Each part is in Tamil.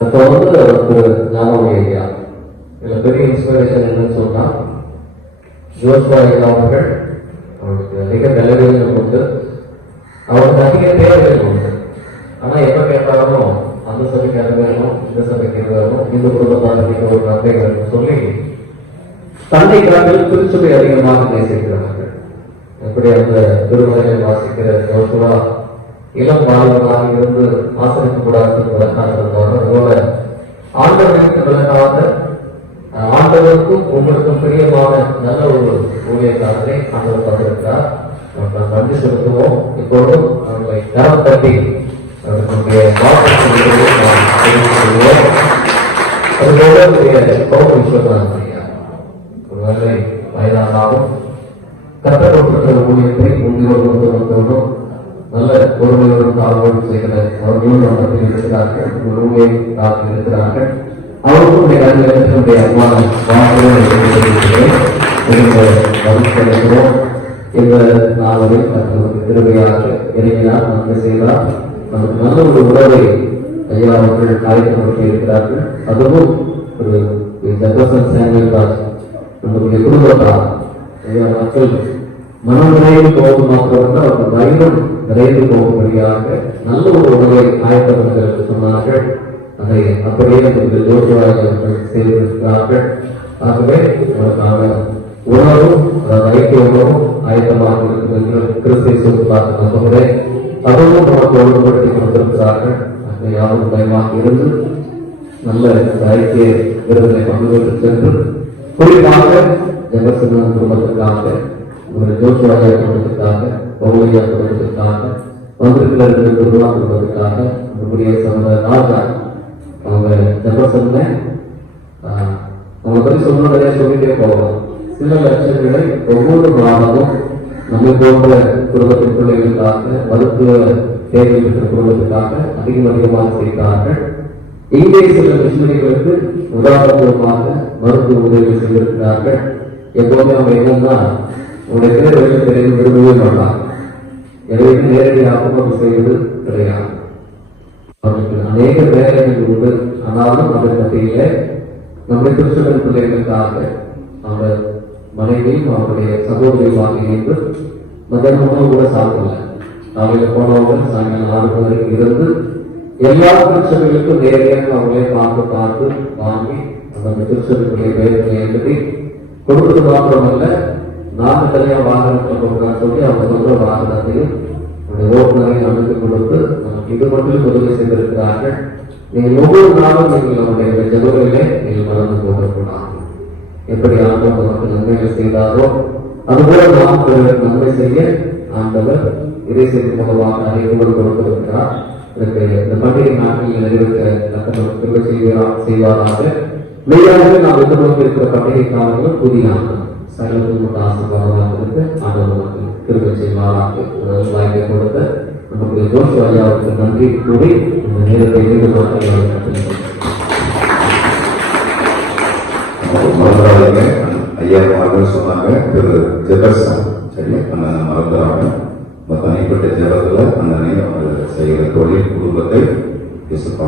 இப்போ ஒரு ஞாபகம் ஐயா இதில் பெரிய இன்ஸ்பிரேஷன் என்னன்னு சொன்னால் ஜோஸ்வா ஐயா அவர்கள் அவருக்கு அதிக நிலவுகள் உண்டு, அவருக்கு அதிக தேவைகள் உண்டு. ஆனால் எப்போ கேட்டாலும் அந்த சபைக்கு அது வேணும், இந்த சபைக்கு அது வேணும், இந்த குடும்பத்தாருக்கு ஒரு நன்மை வேணும்னு சொல்லி தன்னை காட்டில் திருச்சபை அதிகமாக நேசிக்கிறார்கள். எப்படி அந்த திருமலையில் வாசிக்கிற ஜோஸ்வா இளம் வாழ்வதாக இருந்து ஆசிரியத்து கூடாது விளக்காக இருந்தாலும் அதுபோல ஆண்டவருக்கு விளக்காத ஆண்டவருக்கும் உங்களுக்கும் பிரியமான நல்ல ஒரு ஊழியக்காரரை ஆண்டவர் பார்த்திருக்கிறார். நாம் நன்றி செலுத்துவோம். இப்பொழுதும் அவர்களை கரம் தட்டி அவர்களுடைய வாழ்க்கையை நாம் தெரிவித்துள்ளோம். அதுபோல கௌரவ விஸ்வநாதன் ஐயா ஒருவேளை வயதானாலும் கட்டப்பட்டிருக்கிற ஊழியத்தை உங்களோடு வந்தோடும் நல்ல பொறுமையோடு தாழ்வோடு செய்கிற அவர்களும் நம்ம இருக்கிறார்கள், உறவை காத்து இருக்கிறார்கள். அவருக்கும் என்னுடைய அம்மான மகிழ்ச்சியடைகிறோம். இந்த நாளில் தங்களுக்கு திருவையாக இறங்கினார், நன்மை செய்தார். நமக்கு நல்ல ஒரு உறவை ஐயா அவர்கள் காய்ச்சி இருக்கிறார்கள். அதுவும் ஒரு ஜெபர்சன் சாமுவேல் ராஜ் நம்முடைய குடும்பத்தார் ஐயா மக்கள் மனம் நிறைவு போகும் மாத்திரம் அவர்கள் வயதும் நிறைந்து போகும்படியாக நல்ல ஒரு உணவை ஆயத்தப்படுத்த சொன்னார்கள். அதை அப்படியே ஜோசுவார்கள் செய்திருக்கிறார்கள். ஆகவே அவருக்கான உணவும் ஐக்கிய உணவும் ஆயத்தமாக இருக்கிற கிறிஸ்து பார்த்து நம்புகிறேன். அதுவும் நமக்கு ஒழுங்குபடுத்தி கொண்டிருக்கிறார்கள். அதை யாரும் பயமாக இருந்து நல்ல ஐக்கிய விருதினை பங்கு சென்று குறிப்பாக ஜெபர்சன் குடும்பத்திற்காக ஒரு ஜோசுவாயா குடும்பத்திற்காக பௌலியா குடும்பத்திற்காக வந்திருக்கிற குடும்பத்திற்காக நம்முடைய சமூக ராஜா அவங்க ஜெபர்சன்ல அவங்க பற்றி சொல்லணும்னு சொல்லிட்டே போகலாம். சில லட்சங்களை ஒவ்வொரு மாதமும் நம்ம போன்ற குடும்பத்தின் பிள்ளைகளுக்காக மருத்துவ தேவை இருக்கிற குடும்பத்துக்காக அதிகமாக செய்கிறார்கள். இங்கே சில மிஷினரிகளுக்கு உதாரணமாக மருத்துவ உதவி செய்திருக்கிறார்கள். எப்போதுமே அவங்க என்னன்னா உங்களுடைய பேர் வெளியே தெரிந்து விரும்பவே மாட்டாங்க. எதையுமே நேரடியாக நம்ம செய்வது கிடையாது. அவர்களுக்கு அநேக வேலைகள் உண்டு. ஆனாலும் அதை பற்றியில நம்முடைய திருச்சபை பிள்ளைகளுக்காக அவங்க மனைவியும் அவருடைய சகோதரியுமாக இருந்து மத்தியான உணவு கூட சாப்பிடல. காலையில் போனவங்க சாயங்காலம் 6 வரைக்கும் இருந்து எல்லா திருச்சபைகளுக்கும் நேரடியாக அவங்களே பார்த்து வாங்கி அந்த திருச்சபைக்குரிய வேலைகளை எழுதி கொடுப்பது மாத்திரமல்ல, நாம தனியாக வாகனத்தில் கொடுக்கலான்னு சொல்லி அவங்க சொல்ற வாகனத்தையும் ஓட்டுநரையும் அமைத்து கொடுத்து நமக்கு இது மட்டும் உதவி செய்திருக்கிறார்கள். நீங்கள் ஒவ்வொரு நாளும் நீங்கள் நம்முடைய ஜெபங்களிலே நீங்கள் மறந்து போகக்கூடாது. எப்படி ஆண்டவர் நமக்கு நன்மைகள் செய்தாரோ அதுபோல நாம் நன்மை செய்ய ஆண்டவர் இறை செய்தி மூலமாக அறிவுகள் கொடுத்திருக்கிறார். இதற்கு இந்த பண்டிகை நாட்களில் நிறைவேற்ற செய்வாராக. மெய்யாகவே நாம் எதிர்நோக்கி இருக்கிற பண்டிகை காலங்களும் புதிய ஆண்டு சகலத்துக்கு ஆசீர்வாதமாக இருக்கு. ஆண்டவர் நமக்கு கிருபை செய்வாராக. வாய்ப்பை கொடுத்த நம்முடைய ஜோசுவா ஐயாவுக்கு நன்றி கூறி இந்த நேரத்தை ஐயா அவர்கள் சொன்னாங்க திரு ஜெபர்சன் சரி அந்த மறந்துறாங்க. தனிப்பட்ட ஜெபத்தில் அந்த அவர்கள் செய்கிற தொழில் குடும்பத்தை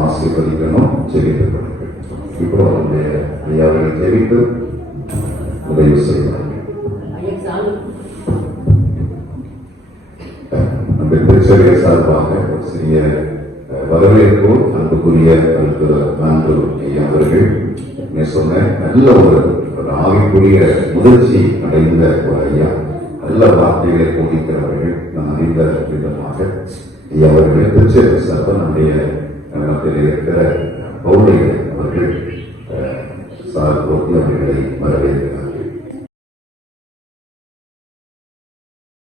ஆசீர்வதிக்கணும் ஜெபித்து இப்போ நம்முடைய ஐயாவை ஜெபித்து உதவி செய்வார். நம்ம திருச்சபை சார்பாக ஒரு சிறிய வரவேற்பு அன்புக்குரிய நான்கு ஐயா அவர்கள் சொன்ன நல்ல ஒரு ஆவிக்குரிய முதிர்ச்சி அடைந்த ஒரு ஐயா, நல்ல வார்த்தைகளை போதிக்கிறவர்கள் நான் அறிந்த விதமாக ஐயா அவர்கள் திருச்சபை சார்பாக நம்முடைய மத்தியில் இருக்கிற பௌலிய அவர்கள் சார்போட்டி அவர்களை வரவேற்கிறார்.